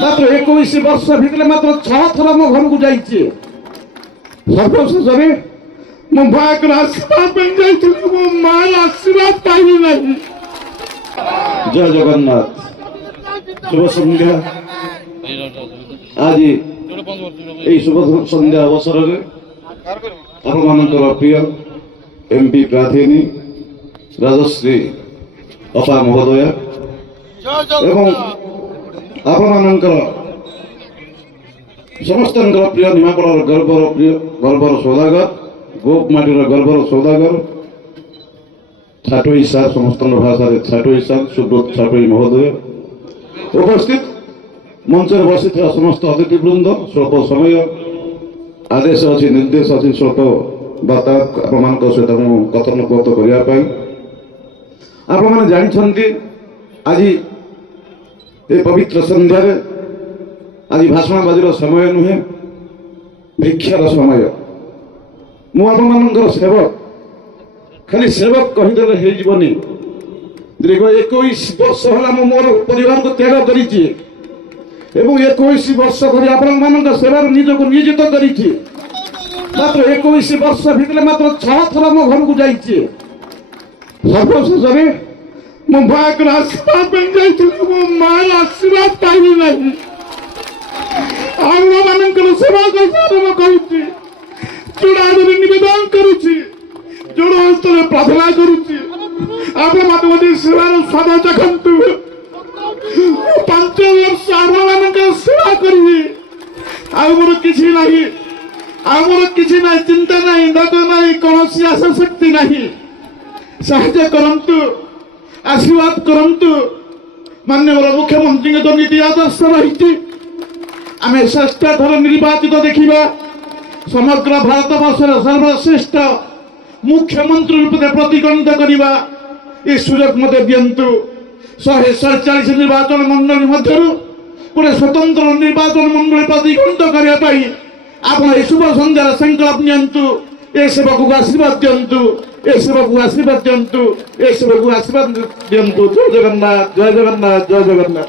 मात्र 21 वर्ष भितर मात्र 6 थर मो घर को जाइए सर्वशेष मो भाई आशीर्वाद मो मार आशीर्वाद पाइबी नहीं। जय जगन्नाथ। शुभ संध्या। आज यही शुभ संध्या अवसर में आपनकर प्रिय एमपी प्रार्थी राजश्री अपा महोदय एवं आपनकर समस्त प्रिय निमापड़ गर्वर सौदागर गोपमाटीर गर्वर सौदागर छाटोई सार समस्त भाषा छाटोई सार सुब्रत छाटोई महोदय उपस्थित मंच बसी समस्त अतिथिवृंद स्वल्प समय आदेश अच्छी निर्देश अच्छी स्वल्प वार्ता आप सहित कथनोपत करने आप जानते आज ये पवित्र संध्यार आज भाषण बाजीर समय नुहे भिक्षार समय मुझे सेवक खाली सेवक कहीदेले होनी दीर्घ 21 वर्ष है मोर परिवार को त्याग कर 21 वर्ष धरी आपण सेवार निजक नियोजित कर मात्र 21 वर्ष भितर मात्र 6 थर मो घर को जाइए सर्वशेष मो भाई आशीर्वाद मो मार आशीर्वाद पाइबी नहीं। आम सेवा करुच्ची जोड़ा निवेदन करुच्ची जोड़ स्थल प्रार्थना करुच्ची आप सेवार स्वाद चखंतु 5 वर्ष आप सेवा करी मोर किसी नहीं आमर किसी ना चिंता नहीं दग नहीं कौन आशा शक्ति नहीं साहाय्य करंतु आशीर्वाद करंतु माननीय मुख्यमंत्री तो नीति आदर्श रही आम श्रेष्ठ थर निर्वाचित देखा समग्र भारत वर्षर सर्वश्रेष्ठ मुख्यमंत्री रूप में प्रतिगणित करवा ये सुजोग मत दिंतु 147 निर्वाचन मंडली मध्य गोटे स्वतंत्र निर्वाचन मंडली प्रतिगणित करने आप शुभ संध्यार संकल्प नियंतु ए सेवक को आशीर्वाद दिंतु ए सेवक को आशीर्वाद दिंतु ए सेवक को आशीर्वाद दिंतु। जय जगन्नाथ जय जगन्नाथ जय जगन्नाथ।